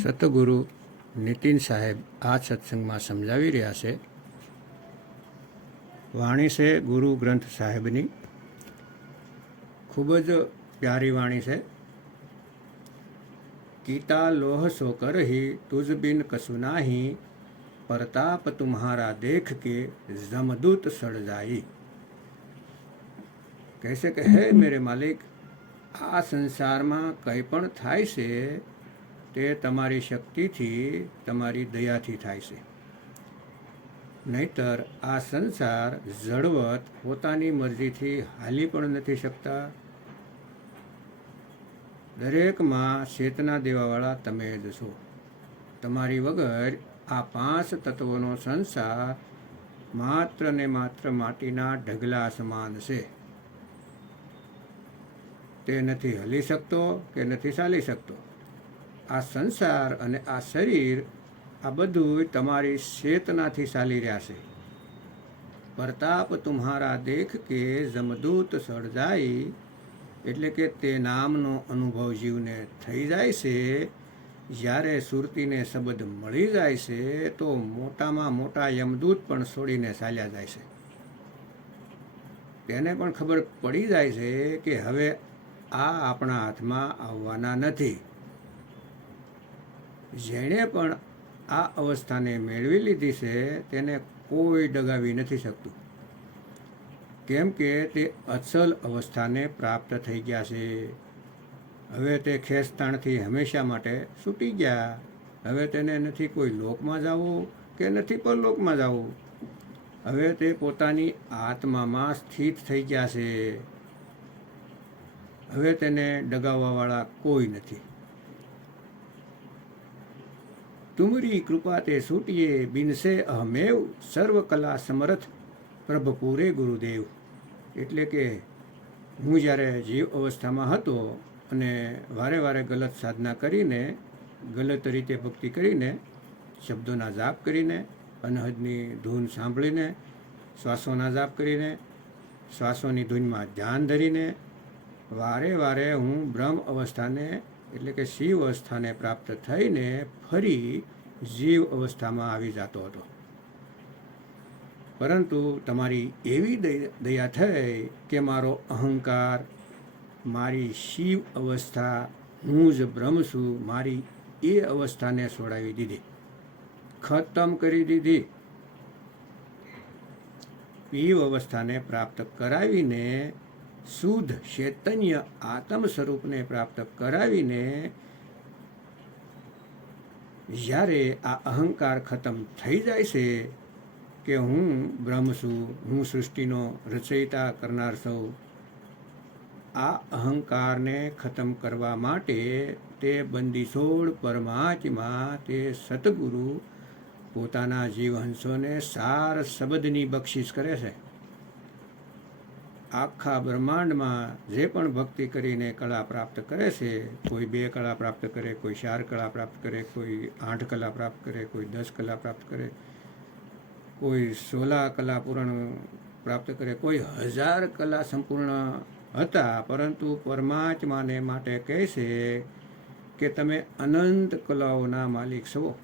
સતગુરુ નીતિન સાહેબ આ સત્સંગમાં સમજાવી રહ્યા છે. વાણી છે ગુરુ ગ્રંથ સાહેબની, ખૂબ જ પ્યારી વાણી છે. कीता लोह सो कर ही तुझ बिन कसु नाही, प्रताप तुम्हारा देख के जमदूत सड़ जाई. કહેશે કે હે મેરે માલિક, આ સંસારમાં કંઈ પણ થાય છે તે તમારી શક્તિથી, તમારી દયાથી થાય છે. નહીતર આ સંસાર જળવત પોતાની મરજીથી હાલી પણ નથી શકતા. દરેકમાં ચેતના દેવાવાળા તમે જ છો. તમારી વગર આ 5 તત્વોનો સંસાર માત્ર ને માત્ર માટીના ઢગલા સમાન છે. તે નથી હલી શકતો કે નથી ચાલી શકતો. આ સંસાર અને આ શરીર, આ બધું તમારી ચેતનાથી ચાલી રહ્યા છે. પ્રતાપ તુમ્હારા દેખ કે જમદૂત સર્જાઈ, એટલે કે તે નામનો અનુભવ જીવને થઈ જાય છે. જ્યારે સુરતીને શબ્દ મળી જાય છે તો મોટામાં મોટા યમદૂત પણ છોડીને ચાલ્યા જાય છે. તેને પણ ખબર પડી જાય છે કે હવે આ આપણા હાથમાં આવવાના નથી. જેણે પણ આ અવસ્થાને મેળવી લીધી છે તેને કોઈ ડગાવી નથી શકતું, કેમ કે તે અસલ અવસ્થાને પ્રાપ્ત થઈ ગયા છે. હવે તે ખેંચતાણથી હંમેશા માટે છૂટી ગયા. હવે તેને નથી કોઈ લોકમાં જવું કે નથી પરલોકમાં જવું. હવે તે પોતાની આત્મામાં સ્થિત થઈ ગયા છે. હવે તેને ડગાવવાવાળા કોઈ નથી. તુમરી કૃપા તે છૂટીએ બિનસે અહમેવ, સર્વ કલા સમર્થ પ્રભ પૂરે ગુરુદેવ. એટલે કે હું જ્યારે જીવ અવસ્થામાં હતો અને વારે વારે ગલત સાધના કરીને, ગલત રીતે ભક્તિ કરીને, શબ્દોના જાપ કરીને, અનહદની ધૂન સાંભળીને, શ્વાસોના જાપ કરીને, શ્વાસોની ધૂનમાં ધ્યાન ધરીને, વારે વારે હું બ્રહ્મ અવસ્થાને એટલે કે શિવ અવસ્થાને પ્રાપ્ત થઈને ફરી જીવ અવસ્થામાં આવી જતો હતો. પરંતુ તમારી એવી દયા થઈ કે મારો અહંકાર, મારી શિવ અવસ્થા, હું જ બ્રહ્મ છું, મારી એ અવસ્થાને છોડાવી દીધી, ખતમ કરી દીધી. પીવ અવસ્થાને પ્રાપ્ત કરાવીને, શુદ્ધ ચૈતન્ય આત્મ સ્વરૂપને પ્રાપ્ત કરાવીને, જ્યારે આ અહંકાર ખતમ થઈ જાય છે કે હું બ્રહ્મ છું, હું સૃષ્ટિનો રચયિતા કરનાર છું, આ અહંકારને ખતમ કરવા માટે તે બંદીછોડ પરમાત્મા, તે સતગુરુ પોતાના જીવહંસોને સાર શબ્દની બક્ષિસ કરે છે. આખા બ્રહ્માંડમાં જે પણ ભક્તિ કરીને કળા પ્રાપ્ત કરે છે, કોઈ 2 કળા પ્રાપ્ત કરે, કોઈ 4 કળા પ્રાપ્ત કરે, કોઈ 8 કલા પ્રાપ્ત કરે, કોઈ 10 કલા પ્રાપ્ત કરે, કોઈ 16 કલા પૂર્ણ પ્રાપ્ત કરે, કોઈ 1000 કલા સંપૂર્ણ હતા. પરંતુ પરમાત્માને માટે કહે છે કે તમે અનંત કલાઓના માલિક છો.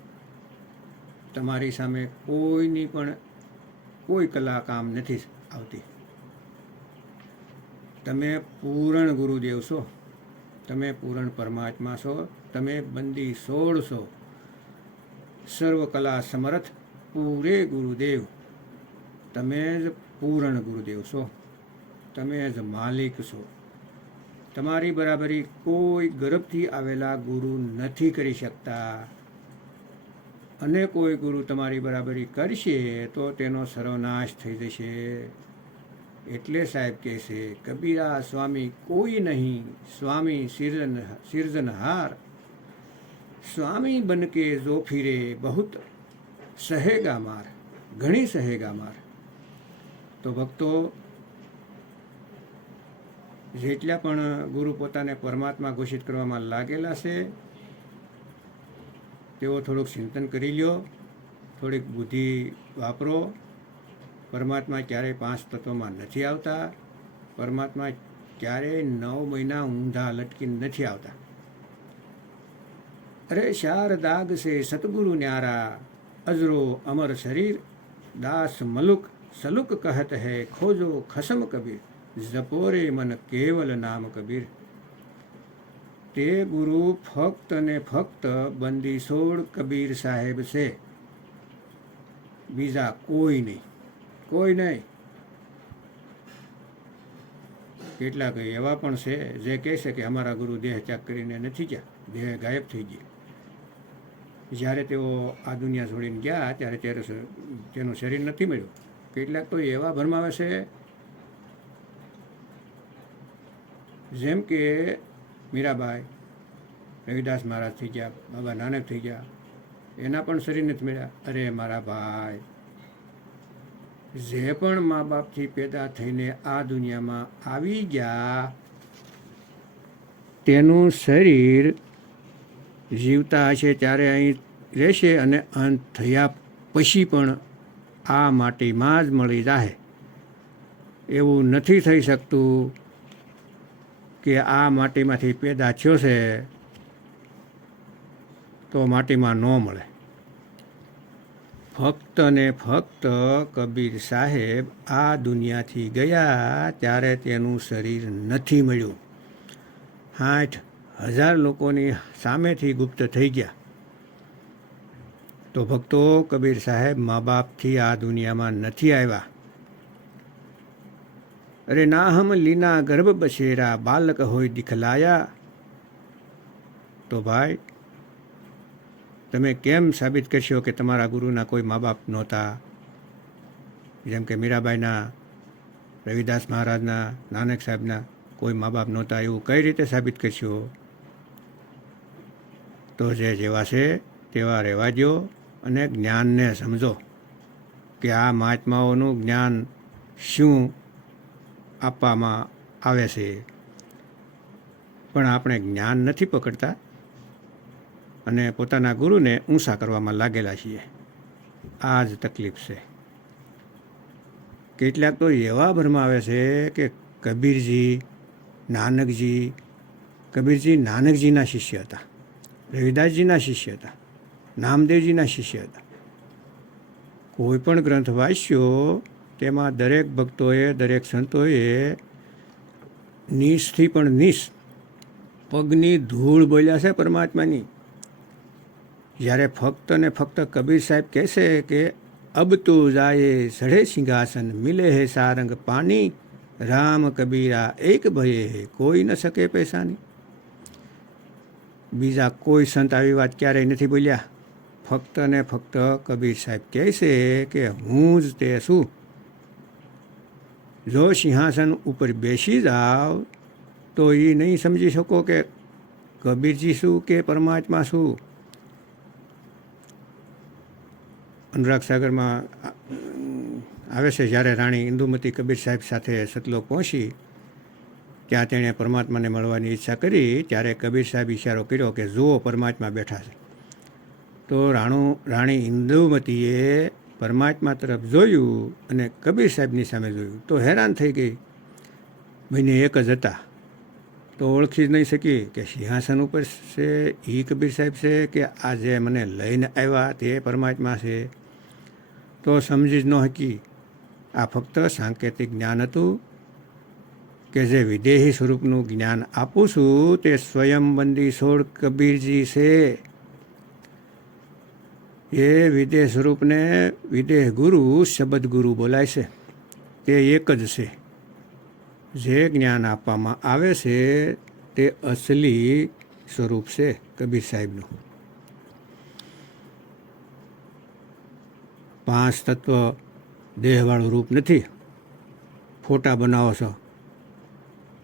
તમારી સામે કોઈની પણ કોઈ કલા કામ નથી આવતી. તમે પૂર્ણ ગુરુદેવ છો, તમે પૂર્ણ પરમાત્મા છો, તમે બંદી છોડ છો, સર્વ કલા સમર્થ પૂરે ગુરુદેવ. તમે જ પૂર્ણ ગુરુદેવ છો, તમે જ માલિક છો. તમારી બરાબરી કોઈ ગર્ભથી આવેલા ગુરુ નથી કરી શકતા. અને કોઈ ગુરુ તમારી બરાબરી કરશે તો તેનો સર્વનાશ થઈ જશે. એટલે સાહેબ કહે છે, કબીરા સ્વામી કોઈ નહીં, સ્વામી સિરજનહાર, સ્વામી બનકે જો ફિરે બહુત સહેગા માર, ઘણી સહેગા માર. તો ભક્તો, જેટલા પણ ગુરુ પોતાને પરમાત્મા ઘોષિત કરવામાં લાગેલા છે તેઓ થોડુંક ચિંતન કરી લ્યો, થોડીક બુદ્ધિ વાપરો. પરમાત્મા ક્યારેય 5 તત્વોમાં નથી આવતા. પરમાત્મા ક્યારેય 9 મહિના ઊંધા લટકીને નથી આવતા. अरे शार दाग से सतगुरु न्यारा, अजरो अमर शरीर, दास मलुक सलुक कहत है, खोजो खसम कबीर, जपोरे मन केवल नाम कबीर। તે ગુરુ ફક્ત ને ફક્ત બંદીછોડ કબીર સાહેબ છે, બીજા કોઈ નહીં, કોઈ નહીં. કેટલાક એવા પણ છે જે કહે છે કે અમારા ગુરુ દેહ ત્યાગ કરીને નથી ગયા, દેહ ગાયબ થઈ ગયા. જ્યારે તેઓ આ દુનિયા છોડીને ગયા ત્યારે તેનું શરીર નથી મળ્યું. કેટલાક તો એવા ભરમાવે છે જેમ કે મીરાબાઈ, રવિદાસ મહારાજ થઈ ગયા, બાબા નાનક થઈ ગયા, એના પણ શરીર નથી મળ્યા. અરે મારા ભાઈ, જે પણ મા બાપથી પેદા થઈને આ દુનિયામાં આવી ગયા તેનું શરીર જીવતા હશે ત્યારે અહીં રહેશે અને અંત થયા પછી પણ આ માટીમાં જ મળી જાય. એવું નથી થઈ શકતું કે આ માટીમાંથી પેદા થયો છે તો માટીમાં ન મળે. ફક્ત ને ફક્ત કબીર સાહેબ આ દુનિયાથી ગયા ત્યારે તેનું શરીર નથી મળ્યું. 60,000 લોકોની સામેથી ગુપ્ત થઈ ગયા. તો ભક્તો, કબીર સાહેબ મા બાપથી આ દુનિયામાં નથી આવ્યા. અરે ના હમ લીના ગર્ભ બસેરા, બાલક હોય દિખલાયા. તો ભાઈ, તમે કેમ સાબિત કરશો કે તમારા ગુરુના કોઈ મા બાપ નહોતા? જેમ કે મીરાબાઈના, રવિદાસ મહારાજના, નાનક સાહેબના કોઈ મા બાપ નહોતા, એવું કઈ રીતે સાબિત કરશો? તો જે જેવા છે તેવા રહેવા દો અને જ્ઞાનને સમજો કે આ મહાત્માઓનું જ્ઞાન શું આપવામાં આવે છે. પણ આપણે જ્ઞાન નથી પકડતા અને પોતાના ગુરુને ઊંચા કરવામાં લાગેલા છીએ. આ જ તકલીફ છે. કેટલાક તો એવા ભરમાવે છે કે કબીરજી નાનકજીના શિષ્ય હતા, રવિદાસજીના શિષ્ય હતા, નામદેવજીના શિષ્ય હતા. કોઈ પણ ગ્રંથ વાંચ્યો તેમાં દરેક ભક્તોએ, દરેક સંતોએ નિશથી પણ નિશ પગની ધૂળ બોલ્યા છે પરમાત્માની. જ્યારે ફક્ત ને ફક્ત કબીર સાહેબ કહેશે કે અબ તો જાયે સડે સિંહાસન, મિલે હે સારંગ પાની, રામ કબીરા એક ભયે હે કોઈ ન શકે પૈસાની. બીજા કોઈ સંત આવી વાત ક્યારેય નથી બોલ્યા. ફક્ત ને ફક્ત કબીર સાહેબ કહે છે કે હું જ તે છું. જો સિંહાસન ઉપર બેસી જાઓ તો એ નહીં સમજી શકો કે કબીરજી શું કે પરમાત્મા શું. અનુરાગ સાગરમાં આવે છે, જ્યારે રાણી ઇન્દુમતી કબીર સાહેબ સાથે સતલોક પહોંચી ત્યાં તેણે પરમાત્માને મળવાની ઈચ્છા કરી, ત્યારે કબીર સાહેબ ઈશારો કર્યો કે જુઓ પરમાત્મા બેઠા છે. તો રાણી ઇન્દુમતીએ પરમાત્મા તરફ જોયું અને કબીર સાહેબની સામે જોયું તો હેરાન થઈ ગઈ. બંને એક જ હતા તો ઓળખી જ નહીં શકી કે સિંહાસન ઉપર છે એ કબીર સાહેબ છે કે આ જે મને લઈને આવ્યા તે પરમાત્મા છે. તો સમજી જ ન શકી. આ ફક્ત સાંકેતિક જ્ઞાન હતું કે જે વિદેહી સ્વરૂપનું જ્ઞાન આપું છું તે સ્વયં બંદીછોડ કબીરજી છે. એ વિદેહ સ્વરૂપને વિદેહ ગુરુ, શબ્દ ગુરુ બોલાય છે. તે એક જ છે. જે જ્ઞાન આપવામાં આવે છે તે અસલી સ્વરૂપ છે કબીર સાહેબનું. 5 તત્વ દેહવાળું રૂપ નથી. ફોટા બનાવો છો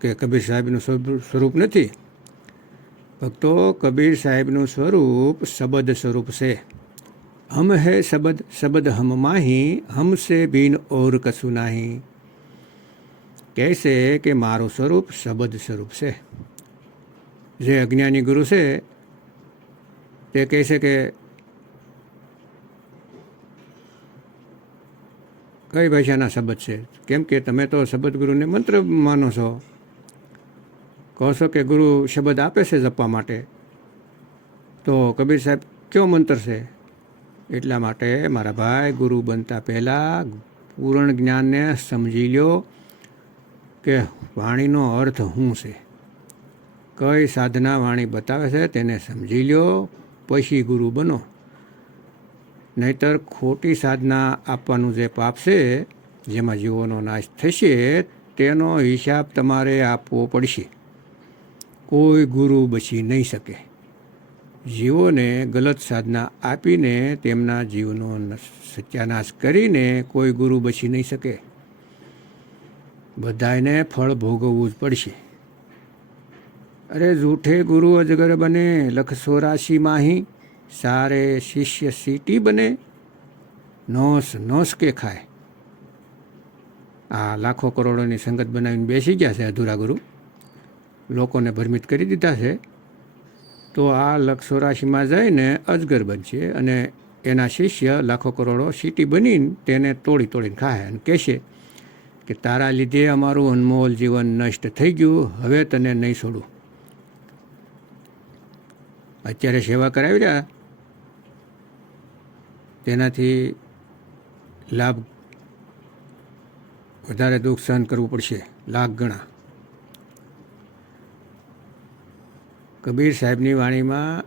કે કબીર સાહેબનું સ્વરૂપ નથી. ભક્તો, કબીર સાહેબનું સ્વરૂપ શબ્દ સ્વરૂપ છે. હમ હે શબ્દ, શબ્દ હમ માહી, હમસે ભીન ઓર કશું નહીં. કહેશે કે મારું સ્વરૂપ શબ્દ સ્વરૂપ છે. જે અજ્ઞાની ગુરુ છે તે કહેશે કે કઈ ભાષાના શબ્દ છે, કેમ કે તમે તો શબ્દ ગુરુને મંત્ર માનો છો. કહો છો કે ગુરુ શબ્દ આપે છે જપવા માટે, તો કબીર સાહેબ કયો મંત્ર છે? એટલા માટે મારા ભાઈ, ગુરુ બનતા પહેલાં પૂર્ણ જ્ઞાનને સમજી લ્યો કે વાણીનો અર્થ શું છે, કઈ સાધના વાણી બતાવે છે તેને સમજી લ્યો, પછી ગુરુ બનો. નહીતર ખોટી સાધના આપવાનું જે પાપ છે, જેમાં જીવોનો નાશ થશે, તેનો હિસાબ તમારે આપવો પડશે. કોઈ ગુરુ બચી નહીં શકે. જીવોને ગલત સાધના આપીને તેમના જીવનો સત્યાનાશ કરીને કોઈ ગુરુ બચી નહીં શકે. બધાને ફળ ભોગવવું જ પડશે. અરે જૂઠે ગુરુ અજગર બને, લખ 84 માહી, સારે શિષ્ય સીટી બને, નોસ નોસ કે ખાય. આ લાખો કરોડોની સંગત બનાવીને બેસી ગયા છે અધૂરા ગુરુ, લોકોને ભ્રમિત કરી દીધા છે. તો આ લખ 84માં જઈને અજગર બનશે અને એના શિષ્ય લાખો કરોડો સીટી બનીને તેને તોડી તોડીને ખાય અને કહેશે કે તારા લીધે અમારું અનમોલ જીવન નષ્ટ થઈ ગયું, હવે તને નહીં છોડું. અત્યારે સેવા કરાવી રહ્યા, તેનાથી લાભ વધારે દુઃખ સહન કરવું પડશે, લાખ ગણા. કબીર સાહેબની વાણીમાં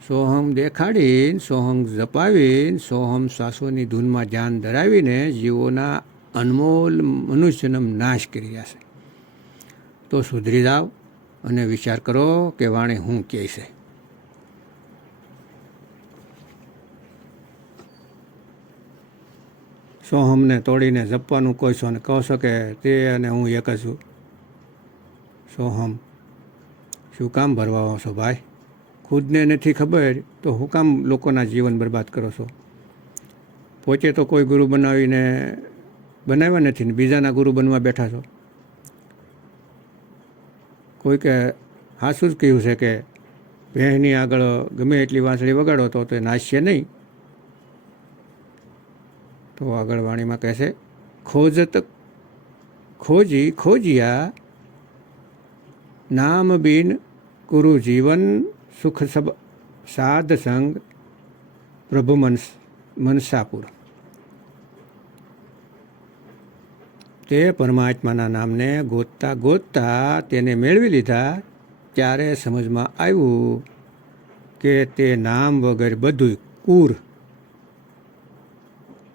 સોહમ દેખાડીને, સોહમ જપાવીને, સોહમ શ્વાસોની ધૂનમાં ધ્યાન ધરાવીને જીવોના અનમોલ મનુષ્યનો નાશ કરી રહ્યા છે. તો સુધરી જાઓ અને વિચાર કરો કે વાણી શું કહે છે. સોહમને તોડીને જપવાનું કહો છો અને કહો છો કે તે અને હું એક જ છું. સોહમ શું કામ ભરવાઓ છો ભાઈ? ખુદને નથી ખબર તો શું કામ લોકોના જીવન બરબાદ કરો છો? પોતે તો કોઈ ગુરુ બનાવ્યા નથી ને બીજાના ગુરુ બનવા બેઠા છો. કોઈ કે હાસું જ કહ્યું છે કે ભેંસની આગળ ગમે એટલી વાંસળી વગાડો તો તે નાશશે નહીં. તો આગળ વાણીમાં કહે છે, ખોજત ખોજી ખોજિયા, નામ બિન કુરુ જીવન, સુખ સબ સાધ સંગ, પ્રભુ મનસાપુર. તે પરમાત્માના નામને ગોતતા ગોતતા તેને મેળવી લીધા, ત્યારે સમજમાં આવ્યું કે તે નામ વગર બધું કુર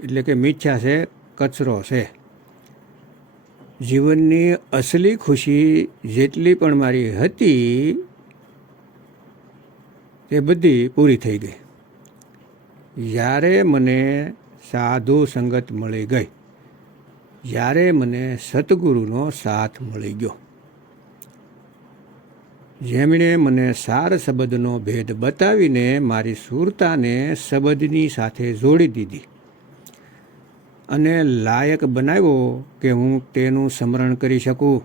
એટલે કે મિથ્યા છે, કચરો છે. જીવનની અસલી ખુશી જેટલી પણ મારી હતી તે બધી પૂરી થઈ ગઈ જ્યારે મને સાધુ સંગત મળી ગઈ, જ્યારે મને સતગુરુનો સાથ મળી ગયો, જેમણે મને સાર શબ્દનો ભેદ બતાવીને મારી સુરતાને શબ્દની સાથે જોડી દીધી અને લાયક બનાવ્યો કે હું તેનું સ્મરણ કરી શકું.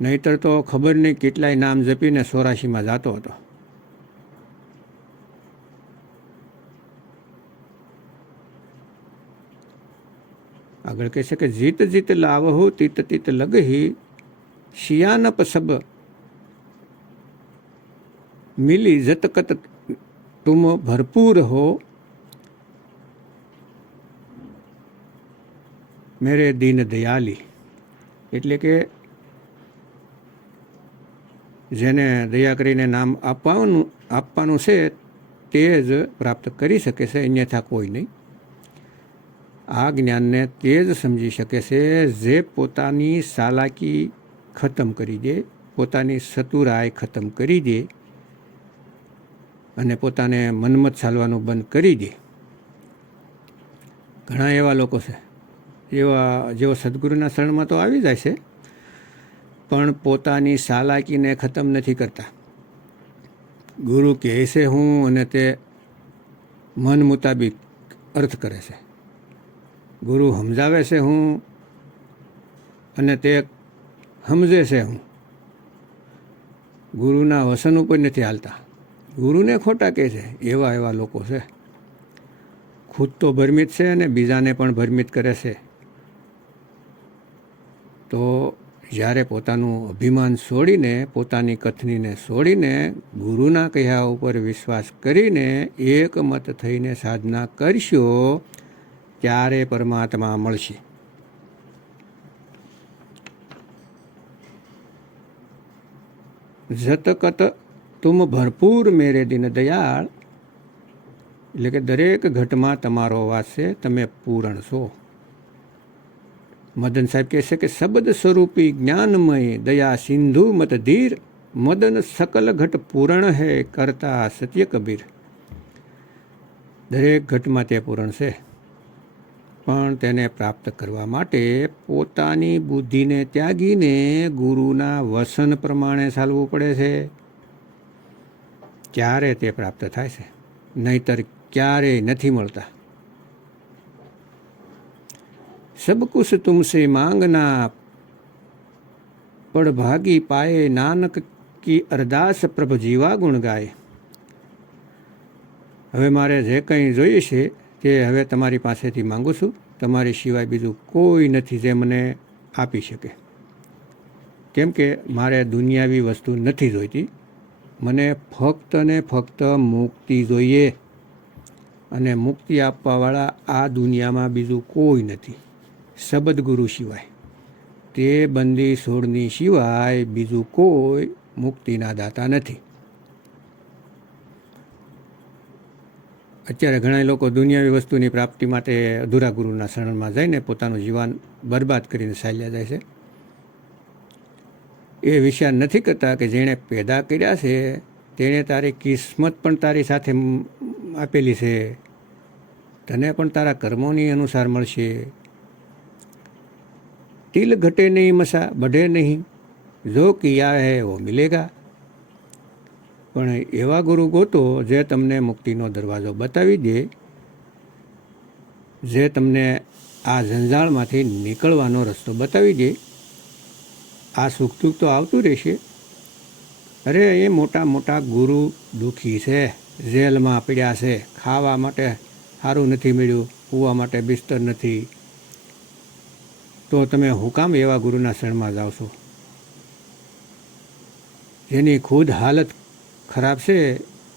નહીતર તો ખબર નહીં કેટલાય નામ જપીને 84માં જતો હતો. આગળ કહે છે કે જીત જીત લાવહુ તીત તીત લગહી, શિયાનપ સબ મિલી જતકત તુમ ભરપૂર હો, મેરે દીન દયાલી. એટલે કે જેને દયા કરીને નામ આપવાનું છે તે જ પ્રાપ્ત કરી શકે છે, અન્યથા કોઈ નહીં. આ જ્ઞાનને તે જ સમજી શકે છે જે પોતાની ચાલાકી ખતમ કરી દે, પોતાની ચતુરાઈ ખતમ કરી દે અને પોતાને મન્મથ ચાલવાનું બંધ કરી દે. ઘણા એવા લોકો છે જેઓ સદગુરુના શરણમાં તો આવી જાય છે, પણ પોતાની ચાલાકીને ખતમ નથી કરતા. ગુરુ કહે છે હું અને તે મન મુતાબિક અર્થ કરે છે. ગુરુ સમજાવે છે હું અને તે સમજે છે હું. ગુરુના વસન ઉપર નથી હાલતા, ગુરુને ખોટા કહે છે. એવા લોકો છે. ખુદ તો ભ્રમિત છે અને બીજાને પણ ભ્રમિત કરે છે. તો જ્યારે પોતાનું અભિમાન છોડીને, પોતાની કથનીને છોડીને, ગુરુના કહ્યા ઉપર વિશ્વાસ કરીને એકમત થઈને સાધના કરશો, ત્યારે પરમાત્મા મળશે. જતકત તુમ ભરપૂર મેરે દિન દયાળ, એટલે કે દરેક ઘટમાં તમારો વાસ છે, તમે પૂરણ છો. મદન સાહેબ કહે છે કે શબ્દ સ્વરૂપી જ્ઞાનમય દયા સિંધુ મત ધીર, મદન સકલ ઘટ પૂરણ હૈ કરતા સત્ય કબીર. દરેક ઘટમાં તે પૂરણ છે, પણ તેને પ્રાપ્ત કરવા માટે પોતાની બુદ્ધિને ત્યાગીને ગુરુના વસન પ્રમાણે ચાલવું પડે છે, ત્યારે તે પ્રાપ્ત થાય છે, નહીતર ક્યારેય નથી મળતા. સબ કુછ તુમસે માંગના પડ ભાગી પાએ, નાનક કી અરદાસ પ્રભુ જીવા ગુણ ગાય. હવે મારે જે કંઈ જોઈએ છે તે હવે તમારી પાસેથી માગું છું, તમારી સિવાય બીજું કોઈ નથી જે મને આપી શકે. કેમ કે મારે દુનિયાવી વસ્તુ નથી જોઈતી, મને ફક્ત ને ફક્ત મુક્તિ જોઈએ, અને મુક્તિ આપવાવાળા આ દુનિયામાં બીજું કોઈ નથી, સબદગુરુ સિવાય. તે બંદી છોડની સિવાય બીજું કોઈ મુક્તિના દાતા નથી. અત્યારે ઘણા લોકો દુનિયાવી વસ્તુની પ્રાપ્તિ માટે અધૂરા ગુરુના શરણમાં જઈને પોતાનું જીવન બરબાદ કરીને ચાલ્યા જાય છે. એ વિચાર નથી કરતા કે જેણે પેદા કર્યા છે તેણે તારી કિસ્મત પણ તારી સાથે આપેલી છે, તને પણ તારા કર્મોની અનુસાર મળશે. તિલ ઘટે નહીં મસા बढ़े નહીં, જો કિયા હૈ વો મિલેગા. પણ એવા ગુરુ ગોતો જે તમને મુક્તિનો દરવાજો બતાવી દે, જે તમને આ જંજાળમાંથી નીકળવાનો રસ્તો બતાવી દે. આ સુખ દુઃખ તો આવતું રહેશે. અરે એ મોટા મોટા ગુરુ દુઃખી છે, જેલમાં પડ્યા છે, ખાવા માટે સારું નથી મળ્યું, સૂવા માટે બિસ્તર નથી, તો તમે હું કામ એવા ગુરુના શરણમાં જાઓ છો? જેની ખુદ હાલત ખરાબ છે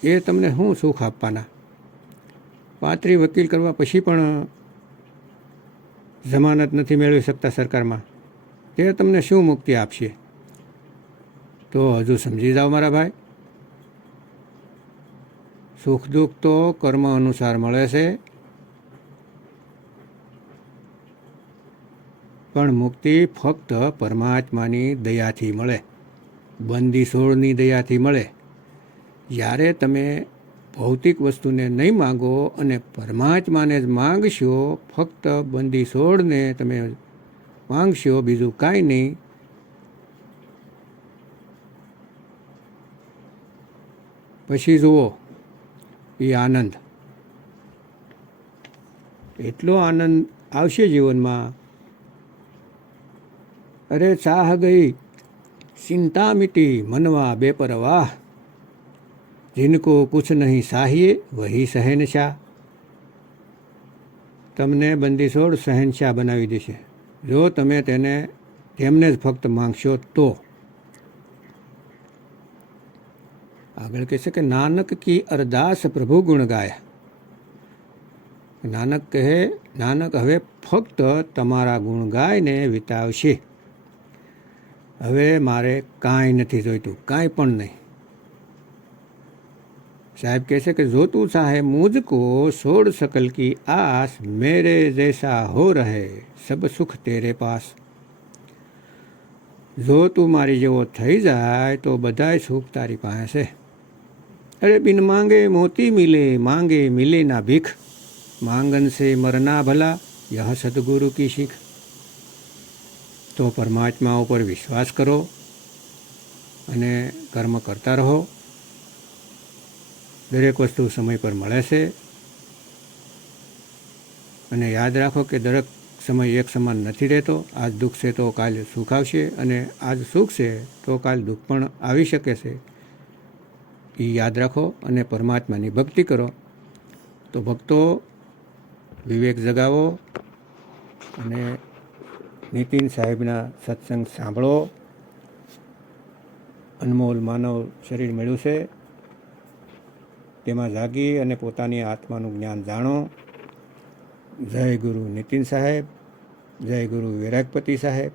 એ તમને શું સુખ આપવાના? પાત્રી વકીલ કરવા પછી પણ જમાનત નથી મેળવી શકતા સરકારમાં, તે તમને શું મુક્તિ આપશે? તો હજુ સમજી જાઓ મારા ભાઈ, સુખ દુઃખ તો કર્મ અનુસાર મળે છે, પણ મુક્તિ ફક્ત પરમાત્માની દયાથી મળે, બંદી છોડની દયાથી મળે. જ્યારે તમે ભૌતિક વસ્તુને નહીં માગો અને પરમાત્માને જ માગશો, ફક્ત બંદી છોડને તમે માગશો, બીજું કાંઈ નહીં, પછી જુઓ એ આનંદ, એટલો આનંદ આવશે જીવનમાં. અરે ચાહ ગઈ ચિંતા મિટી મનવા બેપરવાહ, जिनको कुछ नहीं चाहिए वही शहनशाह. તમને બંદી છોડ શહેનશાહ બનાવી દેશે જો તમે તેમને જ ફક્ત માંગશો તો. આગળ કહે છે કે નાનક કી અરદાસ પ્રભુ ગુણ ગાય. નાનક કહે, નાનક હવે ફક્ત તમારા ગુણ ગાયને વિતાવશે. હવે મારે કાંઈ નથી જોઈતું, કાંઈ પણ નહીં. साहब कैसे कि जो तू चाहे मुझको छोड़ सकल की आस, मेरे जैसा हो रहे सब सुख तेरे पास. જો તું મારી જેવો થઈ જાય તો બધાય સુખ તારી પાસે છે. અરે બિન માંગે મોતી મિલે, માંગે મિલે ના ભીખ, માંગન સે મરના ભલા, યહ સદગુરુ કી શીખ. તો પરમાત્મા ઉપર વિશ્વાસ કરો અને કર્મ કરતા રહો. દરેક વસ્તુ સમય પર મળે છે, અને યાદ રાખો કે દરેક સમય એક સમાન નથી રહેતો. આજ દુઃખ છે તો કાલ સુખ આવશે, અને આજ સુખ છે તો કાલ દુઃખ પણ આવી શકે છે. એ યાદ રાખો અને પરમાત્માની ભક્તિ કરો. તો ભક્તો વિવેક જગાવો અને નીતિન સાહેબના સત્સંગ સાંભળો. અનમોલ માનવ શરીર મળ્યું છે, તેમાં જાગી અને પોતાની આત્માનું જ્ઞાન જાણો. જય ગુરુ નીતિન સાહેબ, જય ગુરુ વિરાગપતિ સાહેબ,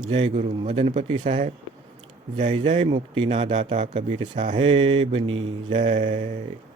જય ગુરુ મદનપતિ સાહેબ, જય જય મુક્તિના દાતા કબીર સાહેબની જય.